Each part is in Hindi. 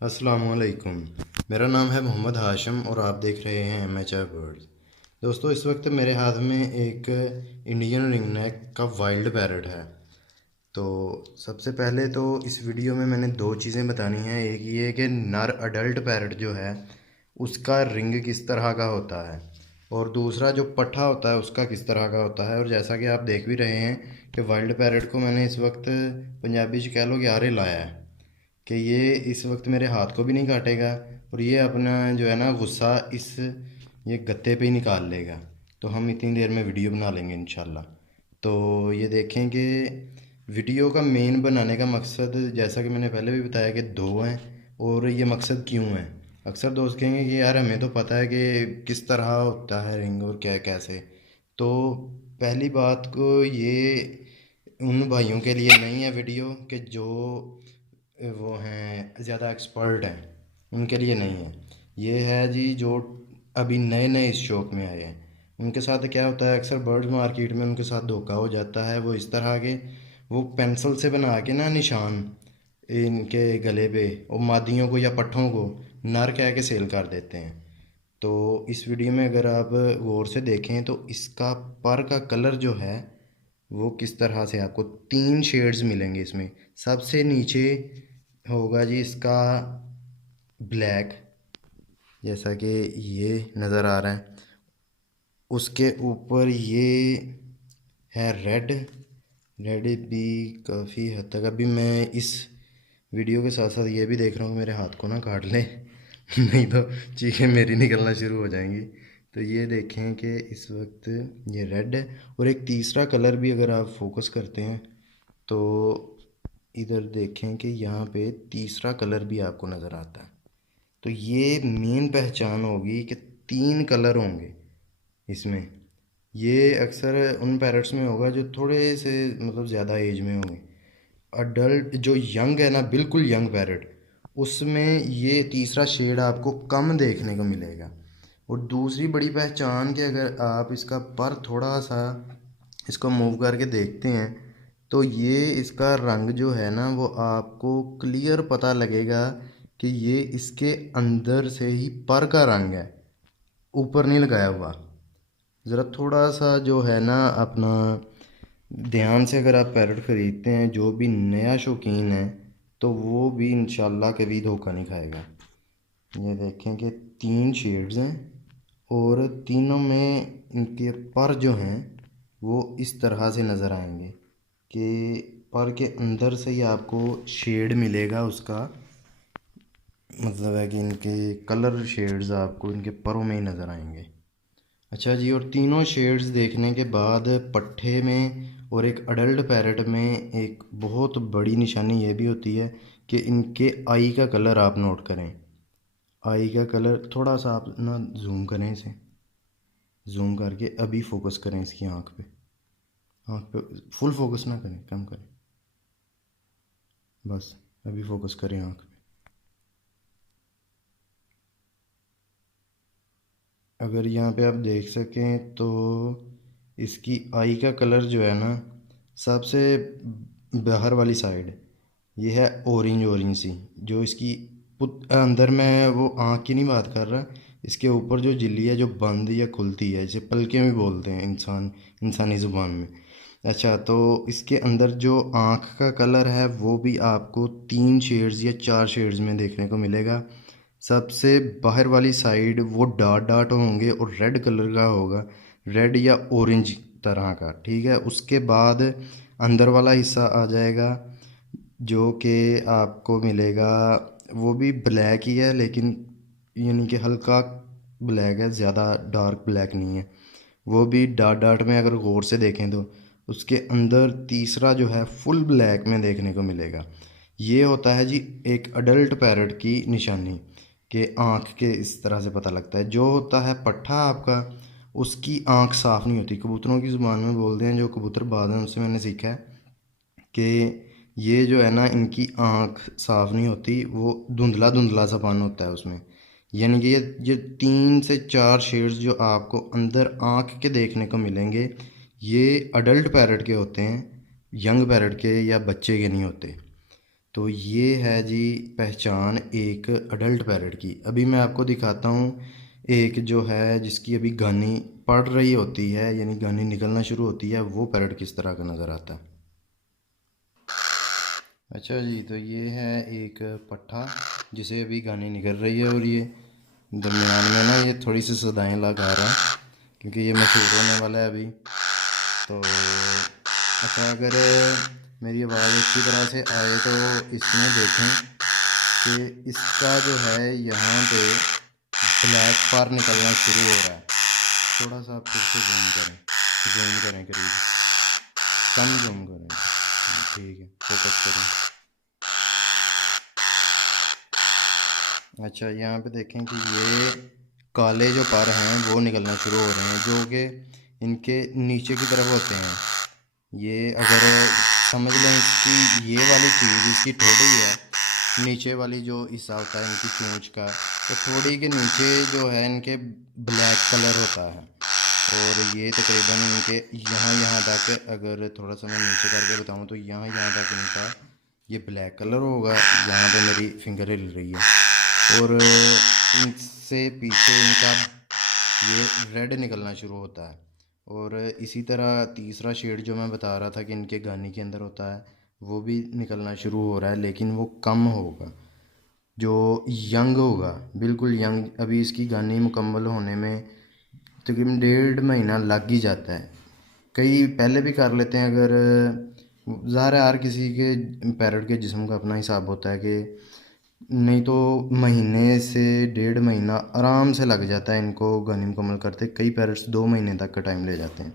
अस्सलामुअलैकुम। मेरा नाम है मोहम्मद हाशिम और आप देख रहे हैं MHI बर्ड्स। दोस्तों, इस वक्त मेरे हाथ में एक इंडियन रिंग नेक का वाइल्ड पैरट है। तो सबसे पहले तो इस वीडियो में मैंने दो चीज़ें बतानी हैं। एक ये कि नर अडल्ट पैरट जो है उसका रिंग किस तरह का होता है, और दूसरा जो पट्ठा होता है उसका किस तरह का होता है। और जैसा कि आप देख भी रहे हैं कि वाइल्ड पैरट को मैंने इस वक्त पंजाबी च कह लो कि आरे लाया है कि ये इस वक्त मेरे हाथ को भी नहीं काटेगा, और ये अपना जो है ना गुस्सा इस ये गत्ते पे ही निकाल लेगा। तो हम इतनी देर में वीडियो बना लेंगे इंशाल्लाह। तो ये देखें कि वीडियो का मेन बनाने का मकसद, जैसा कि मैंने पहले भी बताया, कि दो हैं। और ये मकसद क्यों है? अक्सर दोस्त कहेंगे कि यार हमें तो पता है कि किस तरह होता है रिंग और क्या कैसे। तो पहली बात को ये उन भाइयों के लिए नहीं है वीडियो कि जो वो हैं ज़्यादा एक्सपर्ट हैं, उनके लिए नहीं है। ये है जी जो अभी नए नए इस शौक़ में आए हैं। उनके साथ क्या होता है, अक्सर बर्ड्स मार्केट में उनके साथ धोखा हो जाता है। वो इस तरह के वो पेंसिल से बना के ना निशान इनके गले पे और मादियों को या पट्ठों को नर कह के सेल कर देते हैं। तो इस वीडियो में अगर आप गौर से देखें तो इसका पर का कलर जो है वो किस तरह से, आपको तीन शेड्स मिलेंगे इसमें। सबसे नीचे होगा जी इसका ब्लैक, जैसा कि ये नज़र आ रहा है। उसके ऊपर ये है रेड। रेड भी काफ़ी हद तक, अभी मैं इस वीडियो के साथ साथ ये भी देख रहा हूँ मेरे हाथ को ना काट ले नहीं तो चीखें मेरी निकलना शुरू हो जाएंगी। तो ये देखें कि इस वक्त ये रेड है। और एक तीसरा कलर भी अगर आप फोकस करते हैं तो इधर देखें कि यहाँ पे तीसरा कलर भी आपको नज़र आता है। तो ये मेन पहचान होगी कि तीन कलर होंगे इसमें। ये अक्सर उन पैरट्स में होगा जो थोड़े से मतलब ज़्यादा एज में होंगे। अडल्ट जो यंग है ना, बिल्कुल यंग पैरट, उसमें ये तीसरा शेड आपको कम देखने को मिलेगा। और दूसरी बड़ी पहचान कि अगर आप इसका पर थोड़ा सा इसको मूव करके देखते हैं तो ये इसका रंग जो है ना वो आपको क्लियर पता लगेगा कि ये इसके अंदर से ही पर का रंग है, ऊपर नहीं लगाया हुआ। ज़रा थोड़ा सा जो है ना अपना ध्यान से अगर आप पैरट ख़रीदते हैं, जो भी नया शौकीन है, तो वो भी इंशाल्लाह कभी धोखा नहीं खाएगा। ये देखें कि तीन शेड्स हैं और तीनों में इनके पर जो हैं वो इस तरह से नज़र आएंगे कि पर के अंदर से ही आपको शेड मिलेगा उसका। मतलब है कि इनके कलर शेड्स आपको इनके परों में ही नज़र आएंगे। अच्छा जी, और तीनों शेड्स देखने के बाद पट्ठे में और एक अडल्ट पैरट में एक बहुत बड़ी निशानी ये भी होती है कि इनके आई का कलर आप नोट करें। आई का कलर थोड़ा सा आप ना जूम करें, इसे जूम करके अभी फोकस करें इसकी आँख पे। आँख पे फुल फोकस ना करें, कम करें, बस अभी फोकस करें आँख पे। अगर यहाँ पे आप देख सकें तो इसकी आई का कलर जो है ना, सबसे बाहर वाली साइड ये है ऑरेंज ऑरेंज सी। जो इसकी अंदर मैं वो आँख की नहीं बात कर रहा, इसके ऊपर जो झिल्ली है जो बंद या खुलती है, जिसे पलके भी बोलते हैं इंसानी ज़ुबान में। अच्छा, तो इसके अंदर जो आँख का कलर है वो भी आपको तीन शेड्स या चार शेड्स में देखने को मिलेगा। सबसे बाहर वाली साइड वो डार्क डार्क होंगे और रेड कलर का होगा, रेड या ऑरेंज तरह का, ठीक है। उसके बाद अंदर वाला हिस्सा आ जाएगा जो कि आपको मिलेगा, वो भी ब्लैक ही है, लेकिन यानी कि हल्का ब्लैक है, ज़्यादा डार्क ब्लैक नहीं है। वो भी डार्क डार्क में अगर गौर से देखें तो उसके अंदर तीसरा जो है फुल ब्लैक में देखने को मिलेगा। ये होता है जी एक अडल्ट पैरट की निशानी कि आँख के इस तरह से पता लगता है। जो होता है पट्ठा आपका, उसकी आँख साफ़ नहीं होती। कबूतरों की ज़ुबान में बोलते हैं, जो कबूतर बाज हैं उनसे मैंने सीखा है कि ये जो है ना इनकी आँख साफ़ नहीं होती, वो धुंधला धुंधला सा पान होता है उसमें। यानी कि ये तीन से चार शेड्स जो आपको अंदर आँख के देखने को मिलेंगे, ये अडल्ट पैरट के होते हैं, यंग पैरट के या बच्चे के नहीं होते। तो ये है जी पहचान एक अडल्ट पैरट की। अभी मैं आपको दिखाता हूँ एक जो है जिसकी अभी गानी पड़ रही होती है, यानी गानी निकलना शुरू होती है, वो पैरट किस तरह का नज़र आता है। अच्छा जी, तो ये है एक पट्ठा जिसे अभी गानी निकल रही है, और ये दरमियान में ना ये थोड़ी सी सदाएं लगा रहा है क्योंकि ये मशहूर होने वाला है अभी। तो अच्छा, अगर मेरी आवाज़ अच्छी तरह से आए तो इसमें देखें कि इसका जो है यहाँ पे ब्लैक पार निकलना शुरू हो रहा है। थोड़ा सा आप फिर से जूम करें करीब, कम जूम करें, ठीक है, फोकस करें। अच्छा, यहाँ पे देखें कि ये काले जो पर हैं वो निकलना शुरू हो रहे हैं, जो कि इनके नीचे की तरफ होते हैं। ये अगर समझ लें इसकी ये वाली चीज़ इसकी थोड़ी है, नीचे वाली जो हिस्सा होता है इनकी चोंच का, तो थोड़ी के नीचे जो है इनके ब्लैक कलर होता है, और ये तकरीबन इनके यहाँ यहाँ तक, अगर थोड़ा सा मैं नीचे करके बताऊँ तो यहाँ यहाँ तक इनका ये ब्लैक कलर होगा। यहाँ पे मेरी फिंगर हिल रही है, और इनसे पीछे इनका ये रेड निकलना शुरू होता है। और इसी तरह तीसरा शेड जो मैं बता रहा था कि इनके गानी के अंदर होता है, वो भी निकलना शुरू हो रहा है, लेकिन वो कम होगा। जो यंग होगा, बिल्कुल यंग, अभी इसकी गानी मुकम्मल होने में तकरीबन 1.5 महीना लग ही जाता है। कई पहले भी कर लेते हैं, अगर ज़ाहिर है हर किसी के पैरट के जिस्म का अपना हिसाब होता है, कि नहीं तो महीने से 1.5 महीना आराम से लग जाता है इनको गानी मुकम्मल करते। कई पैरट्स 2 महीने तक का टाइम ले जाते हैं।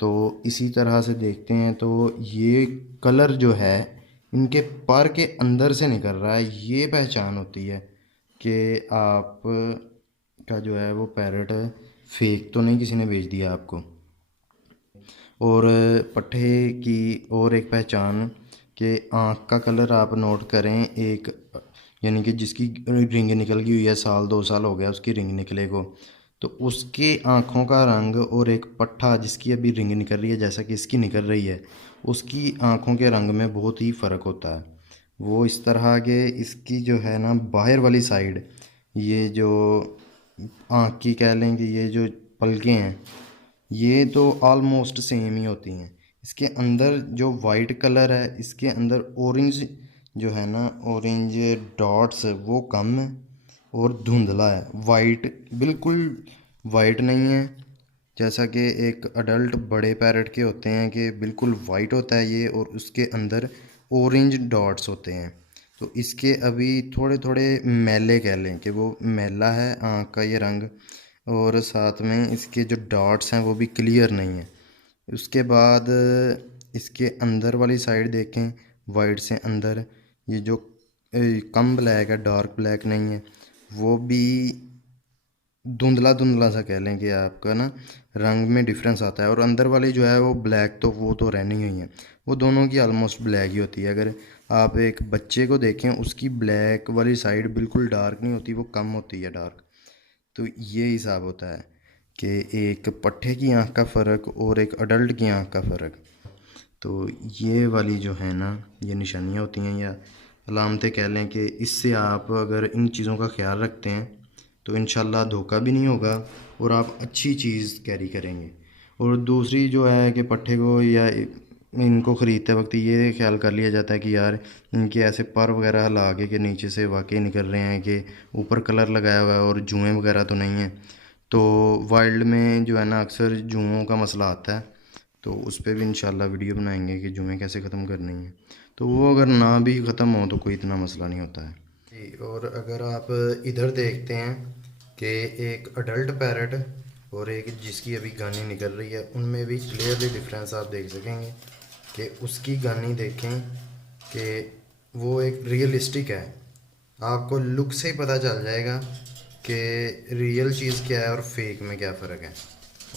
तो इसी तरह से देखते हैं तो ये कलर जो है इनके पर के अंदर से निकल रहा है, ये पहचान होती है कि आप का जो है वो पैरट फेक तो नहीं किसी ने बेच दिया आपको। और पट्ठे की और एक पहचान कि आँख का कलर आप नोट करें, एक यानी कि जिसकी रिंग निकल गई हुई है, 1-2 साल हो गया उसकी रिंग निकले को, तो उसके आँखों का रंग और एक पट्ठा जिसकी अभी रिंग निकल रही है जैसा कि इसकी निकल रही है, उसकी आँखों के रंग में बहुत ही फ़र्क होता है। वो इस तरह के इसकी जो है ना बाहर वाली साइड, ये जो आँख की कह लें कि ये जो पलकें हैं, ये तो ऑलमोस्ट सेम ही होती हैं। इसके अंदर जो वाइट कलर है, इसके अंदर ऑरेंज जो है ना, ऑरेंज डॉट्स वो कम है और धुंधला है। वाइट बिल्कुल वाइट नहीं है, जैसा कि एक अडल्ट बड़े पैरट के होते हैं कि बिल्कुल वाइट होता है ये, और उसके अंदर ऑरेंज डॉट्स होते हैं। तो इसके अभी थोड़े थोड़े मैले कह लें कि वो मैला है आँख का ये रंग, और साथ में इसके जो डॉट्स हैं वो भी क्लियर नहीं है। उसके बाद इसके अंदर वाली साइड देखें, वाइट से अंदर ये जो कम ब्लैक है, डार्क ब्लैक नहीं है, वो भी धुंधला धुंधला सा कह लें कि आपका ना रंग में डिफरेंस आता है। और अंदर वाली जो है वो ब्लैक, तो वो तो रहनी ही है, वो दोनों की ऑलमोस्ट ब्लैक ही होती है। अगर आप एक बच्चे को देखें, उसकी ब्लैक वाली साइड बिल्कुल डार्क नहीं होती, वो कम होती है डार्क। तो ये हिसाब होता है कि एक पट्ठे की आँख का फ़र्क और एक अडल्ट की आँख का फ़र्क। तो ये वाली जो है ना, ये निशानियाँ होती हैं या अलामतें कह लें, कि इससे आप अगर इन चीज़ों का ख्याल रखते हैं तो इंशाल्लाह धोखा भी नहीं होगा और आप अच्छी चीज़ कैरी करेंगे। और दूसरी जो है कि पट्ठे को या इनको ख़रीदते वक्त ये ख्याल कर लिया जाता है कि यार इनके ऐसे पर वगैरह ला के नीचे से वाकई निकल रहे हैं, कि ऊपर कलर लगाया हुआ है और जुएँ वगैरह तो नहीं है। तो वाइल्ड में जो है ना अक्सर जुओं का मसला आता है, तो उस पर भी इंशाल्लाह वीडियो बनाएंगे कि जुएँ कैसे ख़त्म करनी है। तो वो अगर ना भी ख़त्म हो तो कोई इतना मसला नहीं होता है जी। और अगर आप इधर देखते हैं कि एक अडल्ट पैरट और एक जिसकी अभी गानी निकल रही है, उनमें भी क्लियरली डिफरेंस आप देख सकेंगे कि उसकी गानी देखें कि वो एक रियलिस्टिक है। आपको लुक से ही पता चल जाएगा कि रियल चीज़ क्या है और फेक में क्या फ़र्क है।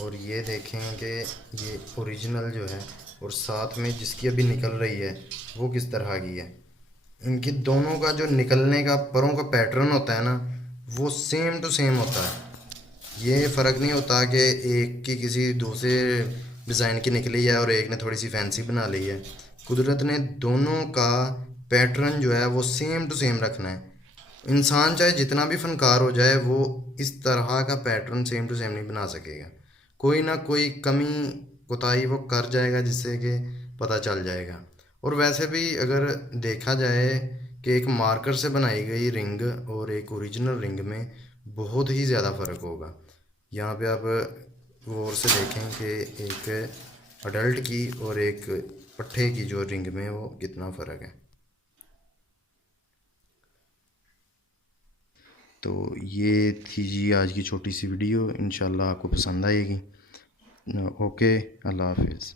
और ये देखें कि ये ओरिजिनल जो है, और साथ में जिसकी अभी निकल रही है वो किस तरह की है। इनकी दोनों का जो निकलने का परों का पैटर्न होता है ना, वो सेम टू सेम होता है। ये फ़र्क नहीं होता कि एक की किसी दूसरे डिज़ाइन की निकली है और एक ने थोड़ी सी फैंसी बना ली है। कुदरत ने दोनों का पैटर्न जो है वो सेम टू सेम रखना है। इंसान चाहे जितना भी फनकार हो जाए वो इस तरह का पैटर्न सेम टू सेम नहीं बना सकेगा। कोई ना कोई कमी कोताही वो कर जाएगा जिससे कि पता चल जाएगा। और वैसे भी अगर देखा जाए कि एक मार्कर से बनाई गई रिंग और एक ओरिजिनल रिंग में बहुत ही ज़्यादा फ़र्क होगा। यहाँ पे आप गौर से देखें कि एक अडल्ट की और एक पट्ठे की जो रिंग में वो कितना फ़र्क है। तो ये थी जी आज की छोटी सी वीडियो, इंशाल्लाह आपको पसंद आएगी। ओके, अल्लाह हाफिज़।